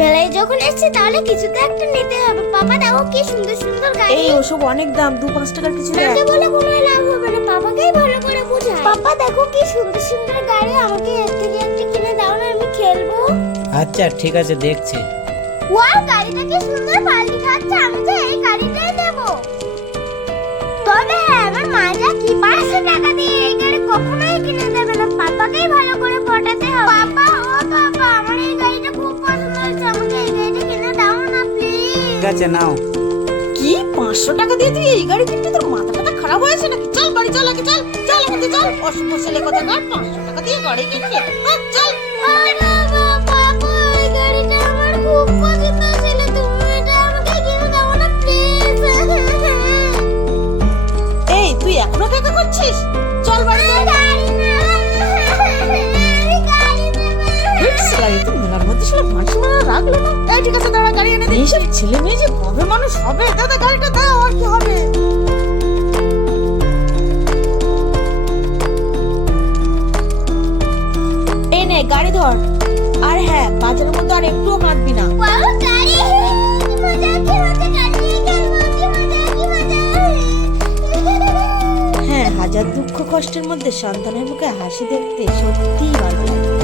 মেলায় যখন এসেছে তাহলে কিছু তো একটা নিতে হবে। পাপা দেখো কি সুন্দর সুন্দর গাড়ি। এই ওসব অনেক দাম, 2-5 টাকার কিছু দেখ। আমাকে বলে কোনো লাভ হবে না, পাপাকেই ভালো করে বোঝাই। পাপা দেখো কি সুন্দর সুন্দর গাড়ি, আমাকে এর থেকে একটা কিনে দাও না, আমি খেলবো। আচ্ছা ঠিক আছে, দেখছি। ওয়াও, গাড়িটা কি সুন্দর পাল্টি খাচ্ছে, আমি তো এই গাড়িটাই নেব। তবে হ্যাঁ, আমার মা যা কি 500 টাকা দিয়ে এই গাড়ি কখনোই কিনে দেবে না, পাপাকেই ভালো করে পটাতে হবে। পাপা, ও পাপা, আমার এই গাড়িটা খুব পছন্দ হয়েছে, আমাকে এই গাড়িটা কিনে দাও না প্লিজ। ঠিক আছে, নাও। কি 500 টাকা দিয়ে তুই এই গাড়ি কিনবি? তোর মাথাটা খারাপ হয়েছে নাকি? চল বাড়ি চল, আগে চল চল, আমাদের চল। অসুখ ছেলে কথা কার 500 টাকা দিয়ে গাড়ি কিনবে? চল। আরে বাবা, পাপা, এই গাড়িটা আমার খুব পছন্দ ছিল, তুমি এটা আমাকে কিনে দাও না প্লিজ। এই তুই এখনো টাকা করছিস? চল বাড়ি চল। গাড়ি না, আমি গাড়ি নেব। গাড়ি তো মেলার মধ্যে সব মানুষ মারা রাখলো না। এই ঠিক আছে, দাঁড়া, গাড়ি এনে দে। এইসব ছেলে মেয়ে যে কবে মানুষ হবে? দাদা গাড়িটা দাও, আর কি হবে? এই নে গাড়ি ধর। আর হ্যাঁ, বাজারের মধ্যে আর একটুও কাঁদবি না। ওয়াও, গাড়ি, কি মজা, কি মজা, গাড়ি নিয়ে খেলবো, কি মজা, কি মজা। হ্যাঁ, হাজার দুঃখ কষ্টের মধ্যে সন্তানের মুখে হাসি দেখতে সত্যিই ভালো লাগে।